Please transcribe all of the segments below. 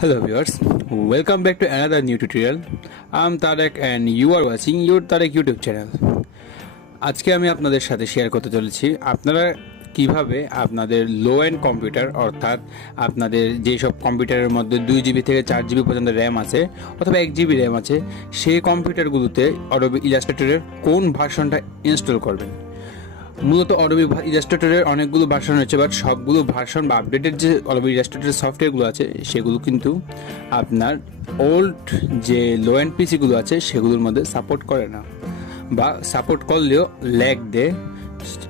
Hello viewers, welcome back to another new tutorial. I'm Tarak and you are watching your Tarak YouTube channel. আজকে আমি আপনাদের সাথে share করতে চলেছি আপনারা কিভাবে আপনাদের লো এন্ড কম্পিউটার অর্থাৎ আপনাদের যেসব কম্পিউটারের মধ্যে 2GB থেকে 4GB পর্যন্ত র্যাম আছে অথবা 1GB র্যাম আছে সেই কম্পিউটারগুলোতে Adobe ইলাস্ট্রেটরের কোন ভার্সনটা ইনস্টল করবেন। মূলত Adobe ইলাস্ট্রেটরের অনেকগুলো ভার্সন রয়েছে, বাট সবগুলো ভার্সন বা আপডেটেড যে Adobe ইলাস্ট্রেটরের সফটওয়্যারগুলো আছে সেগুলো কিন্তু আপনার ওল্ড যে লো এন্ড পিসিগুলো আছে সেগুলোর মধ্যে সাপোর্ট করে না, বা সাপোর্ট করলেও ল্যাগ দেয়,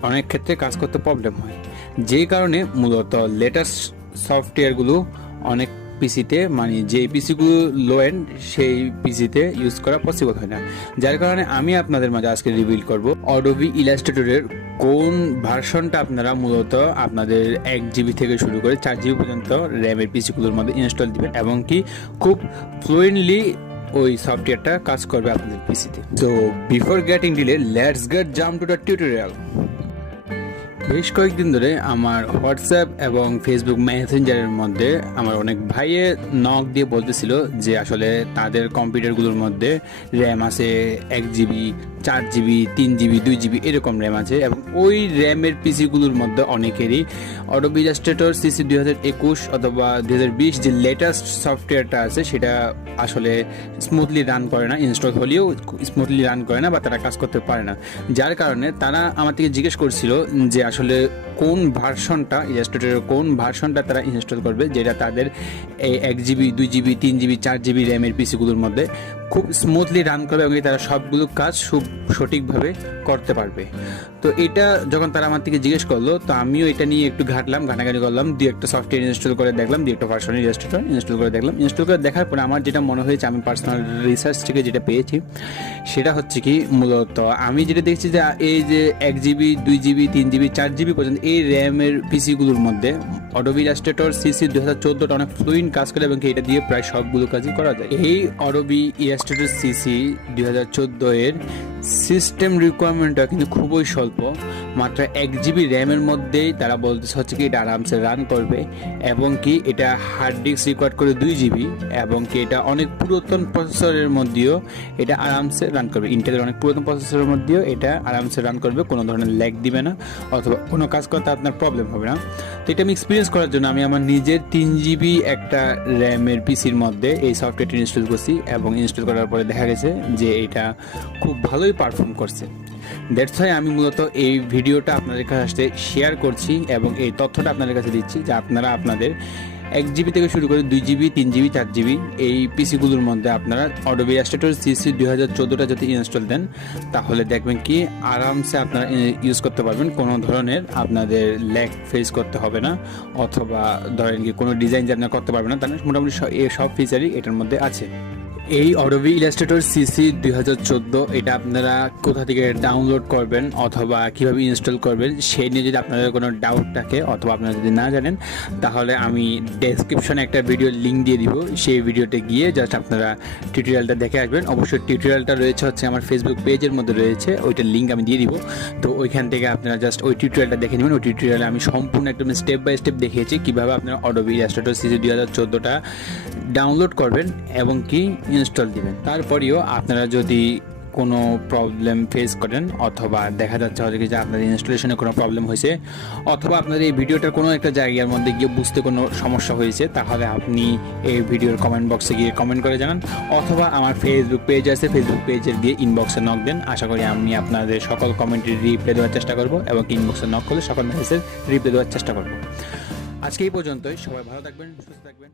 অনেক ক্ষেত্রে কাজ করতে প্রবলেম হয়। যেই কারণে মূলত লেটেস্ট সফটওয়্যারগুলো অনেক পিসিতে মানে যে পিসিগুলো লো এন্ড সেই পিসিতে ইউজ করা পসিবল হয় না। যার কারণে আমি আপনাদের মাঝে আজকে রিভিল করব Adobe ইলাস্ট্রেটরের কোন ভার্সনটা আপনারা মূলত আপনাদের 1GB থেকে শুরু করে 4GB পর্যন্ত র্যামের পিসিগুলোর মধ্যে ইনস্টল দিবেন এবং কি খুব ফ্লুয়েন্টলি ওই সফটওয়্যারটা কাজ করবে আপনাদের পিসিতে। তো before getting delay let's get jump to the tutorial. বেশ কয়েকদিন ধরে আমার হোয়াটসঅ্যাপ এবং ফেসবুক মেসেঞ্জারের মধ্যে আমার অনেক ভাইয়ে নক দিয়ে বলতেছিল যে আসলে তাদের কম্পিউটারগুলোর মধ্যে র্যাম আছে 1GB 4GB 3GB 2GB এরকম র্যাম আছে এবং ওই র্যামের পিসিগুলোর মধ্যে অনেকেরই Adobe ইলাস্ট্রেটর CC 2021 অথবা 2020 যে লেটেস্ট সফটওয়্যারটা আছে সেটা আসলে স্মুথলি রান করে না, ইনস্টল হলেও স্মুথলি রান করে না বা তারা কাজ করতে পারে না। যার কারণে তারা আমার থেকে জিজ্ঞেস করছিল যে আসলে কোন ভার্সনটা ইলাস্ট্রেটরের কোন ভার্সনটা তারা ইনস্টল করবে যেটা তাদের এই 1GB 2GB 3GB 4GB র্যামের পিসিগুলোর মধ্যে খুব স্মুথলি রান করবে এবং তারা সবগুলো কাজ খুব সঠিকভাবে করতে পারবে। তো এটা যখন তারা আমার থেকে জিজ্ঞেস করলো তো আমিও এটা নিয়ে একটু ঘাটাঘাটি করলাম, দিয়ে একটা সফটওয়্যার ইনস্টল করে দেখলাম, দিয়ে একটা ভার্সনের ইলাস্ট্রেটর ইনস্টল করে দেখলাম। ইনস্টল করে দেখার পরে আমার যেটা মনে হয়েছে, আমি পার্সোনাল রিসার্চ থেকে যেটা পেয়েছি সেটা হচ্ছে কি মূলত আমি যেটা দেখছি যে এই যে 1GB 2GB 3GB 4GB পর্যন্ত এই র্যামের পিসিগুলোর মধ্যে Adobe ইলাস্ট্রেটর CC 2014টা অনেক ফ্লুয়েন্ট কাজ করে এবং এটা দিয়ে প্রায় সবগুলো কাজই করা যায়। এই Adobe ইলাস্ট্রেটর CC 2014 এর সিস্টেম রিকোয়ারমেন্টটা কিন্তু খুবই স্বল্প, মাত্র 1GB র্যামের মধ্যেই তারা বলতেছে হচ্ছে কি এটা আরামসে রান করবে এবং কি এটা হার্ড ডিস্ক রিকোয়ার্ড করে 2GB এবং কি এটা অনেক পুরাতন প্রসেসরের মধ্যেও এটা আরামসে রান করবে, ইন্টেলের অনেক পুরাতন প্রসেসরের মধ্যেও এটা আরামসে রান করবে, কোনো ধরনের ল্যাগ দিবে না অথবা কোনো কাজ করতে আপনার প্রবলেম হবে না। তো এটা আমি এক্সপিরিয়েন্স করার জন্য আমি আমার নিজের 3GB একটা র্যামের পিসির মধ্যে এই সফটওয়্যারটি ইনস্টল করছি এবং ইনস্টল করার পরে দেখা গেছে যে এটা খুব ভালোই পারফর্ম করছে। দ্যাটস ওয়াই আমি মূলত এই ভিডিওটা আপনাদের কাছে শেয়ার করছি এবং এই তথ্যটা আপনাদের কাছে দিচ্ছি যে আপনারা আপনাদের 1GB থেকে শুরু করে 2GB 3GB 4GB এই পিসিগুলোর মধ্যে আপনারা Adobe ইলাস্ট্রেটর CC 2014টা যদি ইনস্টল দেন তাহলে দেখবেন কি আরামসে আপনারা ইউজ করতে পারবেন, কোনো ধরনের আপনাদের ল্যাগ ফেস করতে হবে না অথবা ধরেন কি কোনো ডিজাইন যে আপনারা করতে পারবেন না, তাহলে মোটামুটি সব ফিচারই এটার মধ্যে আছে। এই Adobe ইলাস্ট্রেটর CC 2014 এটা আপনারা কোথা থেকে ডাউনলোড করবেন অথবা কিভাবে ইনস্টল করবেন সেই নিয়ে যদি আপনাদের কোনো ডাউট থাকে অথবা আপনারা যদি না জানেন তাহলে আমি ডেসক্রিপশনে একটা ভিডিও লিঙ্ক দিয়ে দিব, সেই ভিডিওতে গিয়ে জাস্ট আপনারা টিউটোরিয়ালটা দেখে আসবেন। অবশ্যই টিউটোরিয়ালটা রয়েছে হচ্ছে আমার ফেসবুক পেজের মধ্যে রয়েছে, ওইটার লিঙ্ক আমি দিয়ে দিব। তো ওইখান থেকে আপনারা জাস্ট ওই টিউটোরিয়ালটা দেখে নেবেন। ওই টিউটোরিয়ালে আমি সম্পূর্ণ একদম স্টেপ বাই স্টেপ দেখিয়েছি কীভাবে আপনারা Adobe ইলাস্ট্রেটর CC 2014টা ডাউনলোড করবেন এবং কি ইনস্টল দিবেন। তারপরেও আপনারা যদি কোনো প্রবলেম ফেস করেন অথবা দেখা যাচ্ছে হয়তো কি যে আপনাদের ইনস্টলেশনে কোনো প্রবলেম হয়েছে অথবা আপনাদের এই ভিডিওটার কোনো একটা জায়গার মধ্যে গিয়ে বুঝতে কোনো সমস্যা হয়েছে তাহলে আপনি এই ভিডিওর কমেন্ট বক্সে গিয়ে কমেন্ট করে জানান অথবা আমার ফেসবুক পেজ আছে, ফেসবুক পেজের গিয়ে ইনবক্সে নক দেন। আশা করি আমি আপনাদের সকল কমেন্টের রিপ্লাই দেওয়ার চেষ্টা করব এবং ইনবক্সে নক করলে সকল মেসেজের রিপ্লাই দেওয়ার চেষ্টা করব। আজকে এই পর্যন্তই, সবাই ভালো থাকবেন, সুস্থ থাকবেন।